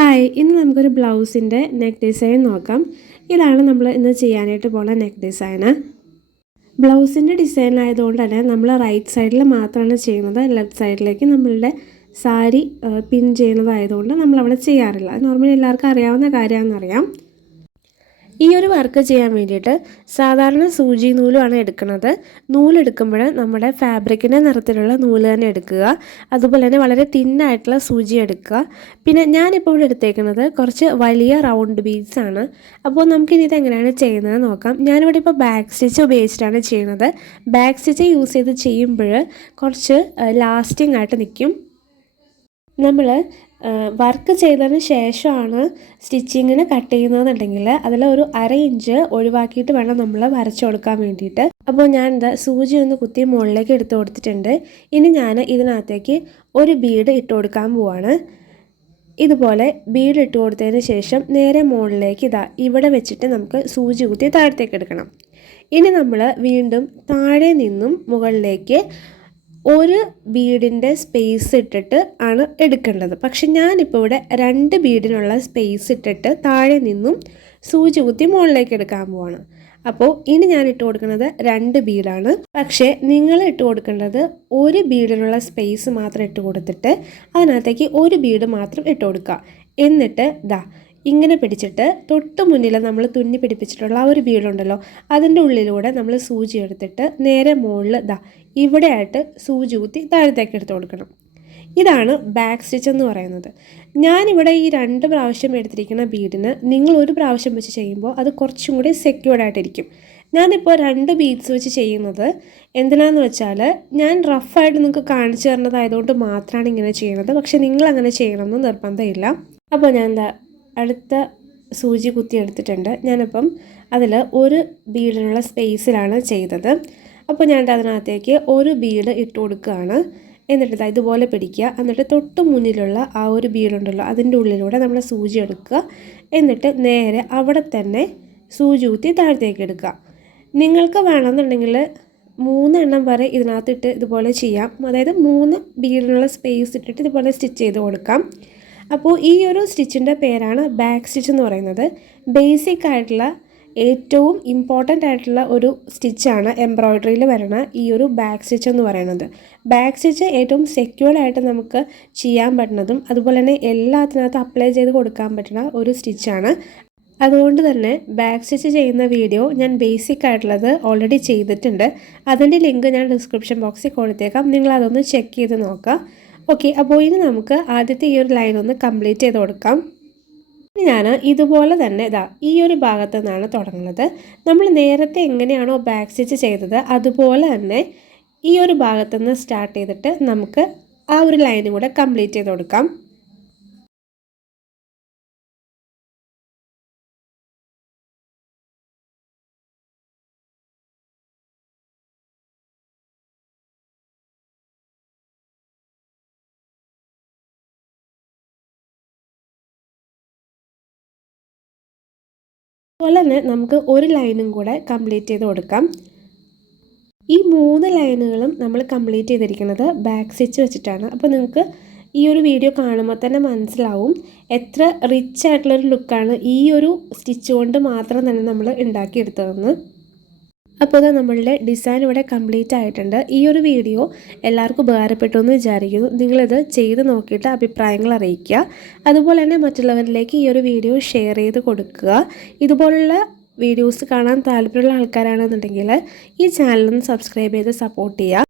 Hi ഇന്ന് നമുക്കൊരു ബ്ലൗസിന്റെ neck design നോക്കാം. ഇതാണ് നമ്മൾ ഇന്ന് ചെയ്യാനായിട്ട് പോകുന്ന നെക്ക് ഡിസൈന്. ബ്ലൗസിന്റെ ഡിസൈനായതുകൊണ്ട് തന്നെ നമ്മൾ റൈറ്റ് സൈഡിൽ മാത്രമാണ് ചെയ്യുന്നത്. ലെഫ്റ്റ് സൈഡിലേക്ക് നമ്മളുടെ സാരി പിൻ ചെയ്യുന്നതായതുകൊണ്ട് നമ്മൾ അവിടെ ചെയ്യാറില്ല. നോർമലി എല്ലാവർക്കും അറിയാവുന്ന കാര്യമാണെന്നറിയാം. ഈ ഒരു വർക്ക് ചെയ്യാൻ വേണ്ടിയിട്ട് സാധാരണ സൂചി നൂലുമാണ് എടുക്കുന്നത്. നൂലെടുക്കുമ്പോൾ നമ്മുടെ ഫാബ്രിക്കിന്റെ നിറത്തിലുള്ള നൂൽ തന്നെ എടുക്കുക. അതുപോലെ തന്നെ വളരെ തിന്നായിട്ടുള്ള സൂചി എടുക്കുക. പിന്നെ ഞാനിപ്പോൾ ഇവിടെ എടുത്തേക്കുന്നത് കുറച്ച് വലിയ റൗണ്ട് ബീഡ്സ് ആണ്. അപ്പോൾ നമുക്കിനി ഇത് എങ്ങനെയാണ് ചെയ്യുന്നത് നോക്കാം. ഞാനിവിടെ ഇപ്പോൾ ബാക്ക് സ്റ്റിച്ച് ഉപയോഗിച്ചിട്ടാണ് ചെയ്യുന്നത്. ബാക്ക് സ്റ്റിച്ച് യൂസ് ചെയ്ത് ചെയ്യുമ്പോൾ കുറച്ച് ലാസ്റ്റിംഗ് ആയിട്ട് നിൽക്കും. നമ്മൾ വർക്ക് ചെയ്തതിന് ശേഷമാണ് സ്റ്റിച്ചിങ്ങിന് കട്ട് ചെയ്യുന്നതെന്നുണ്ടെങ്കിൽ അതിൽ ഒരു അര ഇഞ്ച് ഒഴിവാക്കിയിട്ട് വേണം നമ്മൾ വരച്ചു കൊടുക്കാൻ വേണ്ടിയിട്ട്. അപ്പോൾ ഞാൻ എന്താ സൂചി ഒന്ന് കുത്തി മുകളിലേക്ക് എടുത്തു കൊടുത്തിട്ടുണ്ട്. ഇനി ഞാൻ ഇതിനകത്തേക്ക് ഒരു ബീഡ് ഇട്ട് കൊടുക്കാൻ പോവാണ്. ഇതുപോലെ ബീഡ് ഇട്ട് കൊടുത്തതിന് ശേഷം നേരെ മുകളിലേക്ക് ഇതാ ഇവിടെ വെച്ചിട്ട് നമുക്ക് സൂചി കുത്തി താഴത്തേക്ക് എടുക്കണം. ഇനി നമ്മൾ വീണ്ടും താഴെ നിന്നും മുകളിലേക്ക് ഒരു ബീഡിന്റെ സ്പേസ് ഇട്ടിട്ട് ആണ് എടുക്കേണ്ടത്. പക്ഷെ ഞാനിപ്പോൾ ഇവിടെ രണ്ട് ബീഡിനുള്ള സ്പേസ് ഇട്ടിട്ട് താഴെ നിന്നും സൂചി കുത്തി മുകളിലേക്ക് എടുക്കാൻ പോവാണ്. അപ്പോൾ ഇനി ഞാൻ ഇട്ട് കൊടുക്കുന്നത് രണ്ട് ബീഡാണ് പക്ഷേ നിങ്ങൾ ഇട്ട് കൊടുക്കേണ്ടത് ഒരു ബീഡിനുള്ള സ്പേസ് മാത്രം ഇട്ട് കൊടുത്തിട്ട് അതിനകത്തേക്ക് ഒരു ബീഡ് മാത്രം ഇട്ട് കൊടുക്കുക. എന്നിട്ട് ദാ ഇങ്ങനെ പിടിച്ചിട്ട് തൊട്ട് മുന്നിൽ നമ്മൾ തുന്നി പിടിപ്പിച്ചിട്ടുള്ള ആ ഒരു ബീഡുണ്ടല്ലോ അതിന്റെ ഉള്ളിലൂടെ നമ്മൾ സൂചി എടുത്തിട്ട് നേരെ മുകളിൽ ദാ ഇവിടെയായിട്ട് സൂചി കുത്തി താഴത്തേക്ക് എടുത്ത് കൊടുക്കണം. ഇതാണ് ബാക്ക് സ്റ്റിച്ച് എന്ന് പറയുന്നത്. ഞാനിവിടെ ഈ രണ്ട് പ്രാവശ്യം എടുത്തിരിക്കുന്ന ബീഡിന് നിങ്ങൾ ഒരു പ്രാവശ്യം വെച്ച് ചെയ്യുമ്പോൾ അത് കുറച്ചും കൂടി സെക്യൂർഡ് ആയിട്ടിരിക്കും. ഞാനിപ്പോൾ രണ്ട് ബീഡ്സ് വെച്ച് ചെയ്യുന്നത് എന്തിനാന്ന് വെച്ചാൽ ഞാൻ റഫായിട്ട് നിങ്ങൾക്ക് കാണിച്ചു തരുന്നതായതുകൊണ്ട് മാത്രമാണ് ഇങ്ങനെ ചെയ്യുന്നത് പക്ഷേ നിങ്ങൾ അങ്ങനെ ചെയ്യണമെന്ന് നിർബന്ധമില്ല. അപ്പോൾ ഞാൻ എന്താ അടുത്ത സൂചി കുത്തി എടുത്തിട്ടുണ്ട്. ഞാനിപ്പം അതിൽ ഒരു ബീഡിനുള്ള സ്പേസിലാണ് ചെയ്തത്. അപ്പോൾ ഞാൻ അതിനകത്തേക്ക് ഒരു ബീഡ് ഇട്ട് കൊടുക്കുകയാണ്. എന്നിട്ട് ഇതുപോലെ പിടിക്കുക. എന്നിട്ട് തൊട്ട് മുന്നിലുള്ള ആ ഒരു ബീഡുണ്ടല്ലോ അതിന്റെ ഉള്ളിലൂടെ നമ്മൾ സൂചി എടുക്കുക. എന്നിട്ട് നേരെ അവിടെ തന്നെ സൂചി കുത്തി താഴത്തേക്ക് എടുക്കുക. നിങ്ങൾക്ക് വേണമെന്നുണ്ടെങ്കിൽ മൂന്നെണ്ണം വരെ ഇതിനകത്തിട്ട് ഇതുപോലെ ചെയ്യാം. അതായത് മൂന്ന് ബീഡിനുള്ള സ്പേസ് ഇട്ടിട്ട് ഇതുപോലെ സ്റ്റിച്ച് ചെയ്ത് കൊടുക്കാം. അപ്പോൾ ഈ ഒരു സ്റ്റിച്ചിന്റെ പേരാണ് ബാക്ക് സ്റ്റിച്ച് എന്ന് പറയുന്നത്. ബേസിക് ആയിട്ടുള്ള ഏറ്റവും ഇമ്പോർട്ടന്റ് ആയിട്ടുള്ള ഒരു സ്റ്റിച്ചാണ് എംബ്രോയ്ഡറിയിൽ വരുന്ന ഈ ഒരു ബാക്ക് സ്റ്റിച്ച് എന്ന് പറയുന്നത്. ബാക്ക് സ്റ്റിച്ച് ഏറ്റവും സെക്യൂർഡ് ആയിട്ട് നമുക്ക് ചെയ്യാൻ പറ്റുന്നതും അതുപോലെ തന്നെ എല്ലാത്തിനകത്ത് അപ്ലൈ ചെയ്ത് കൊടുക്കാൻ പറ്റുന്ന ഒരു സ്റ്റിച്ചാണ്. അതുകൊണ്ട് തന്നെ ബാക്ക് സ്റ്റിച്ച് ചെയ്യുന്ന വീഡിയോ ഞാൻ ബേസിക് ആയിട്ടുള്ളത് ഓൾറെഡി ചെയ്തിട്ടുണ്ട്. അതിന്റെ ലിങ്ക് ഞാൻ ഡിസ്ക്രിപ്ഷൻ ബോക്സിൽ കൊടുത്തേക്കാം. നിങ്ങൾ അതൊന്ന് ചെക്ക് ചെയ്ത് നോക്കുക. ഓക്കെ അപ്പോൾ ഇനി നമുക്ക് ആദ്യത്തെ ഈ ഒരു ലൈൻ ഒന്ന് കംപ്ലീറ്റ് ചെയ്ത് കൊടുക്കാം. ഞാൻ ഇതുപോലെ തന്നെ ഇതാ ഈ ഒരു ഭാഗത്തു നിന്നാണ് തുടങ്ങുന്നത്. നമ്മൾ നേരത്തെ എങ്ങനെയാണോ ബാക്ക് സ്റ്റിച്ച് ചെയ്തത് അതുപോലെ തന്നെ ഈ ഒരു ഭാഗത്തു നിന്ന് സ്റ്റാർട്ട് ചെയ്തിട്ട് നമുക്ക് ആ ഒരു ലൈനും കൂടെ കംപ്ലീറ്റ് ചെയ്ത് കൊടുക്കാം. അതുപോലെ തന്നെ നമുക്ക് ഒരു ലൈനും കൂടെ കംപ്ലീറ്റ് ചെയ്ത് കൊടുക്കാം. ഈ മൂന്ന് ലൈനുകളും നമ്മൾ കംപ്ലീറ്റ് ചെയ്തിരിക്കുന്നത് ബാക്ക് സ്റ്റിച്ച് വെച്ചിട്ടാണ്. അപ്പോൾ നിങ്ങൾക്ക് ഈ ഒരു വീഡിയോ കാണുമ്പോൾ തന്നെ മനസ്സിലാവും എത്ര റിച്ച് ആയിട്ടുള്ളൊരു ലുക്കാണ് ഈ ഒരു സ്റ്റിച്ച് കൊണ്ട് മാത്രം തന്നെ നമ്മൾ ഉണ്ടാക്കിയെടുത്തതെന്ന്. അപ്പോൾ നമ്മളുടെ ഡിസൈൻ ഇവിടെ കംപ്ലീറ്റ് ആയിട്ടുണ്ട്. ഈ ഒരു വീഡിയോ എല്ലാവർക്കും ഉപകാരപ്പെട്ടു എന്ന് വിചാരിക്കുന്നു. നിങ്ങളിത് ചെയ്ത് നോക്കിയിട്ട് അഭിപ്രായങ്ങൾ അറിയിക്കുക. അതുപോലെ തന്നെ മറ്റുള്ളവരിലേക്ക് ഈ ഒരു വീഡിയോ ഷെയർ ചെയ്ത് കൊടുക്കുക. ഇതുപോലുള്ള വീഡിയോസ് കാണാൻ താല്പര്യമുള്ള ആൾക്കാരാണെന്നുണ്ടെങ്കിൽ ഈ ചാനലൊന്ന് സബ്സ്ക്രൈബ് ചെയ്ത് സപ്പോർട്ട് ചെയ്യുക.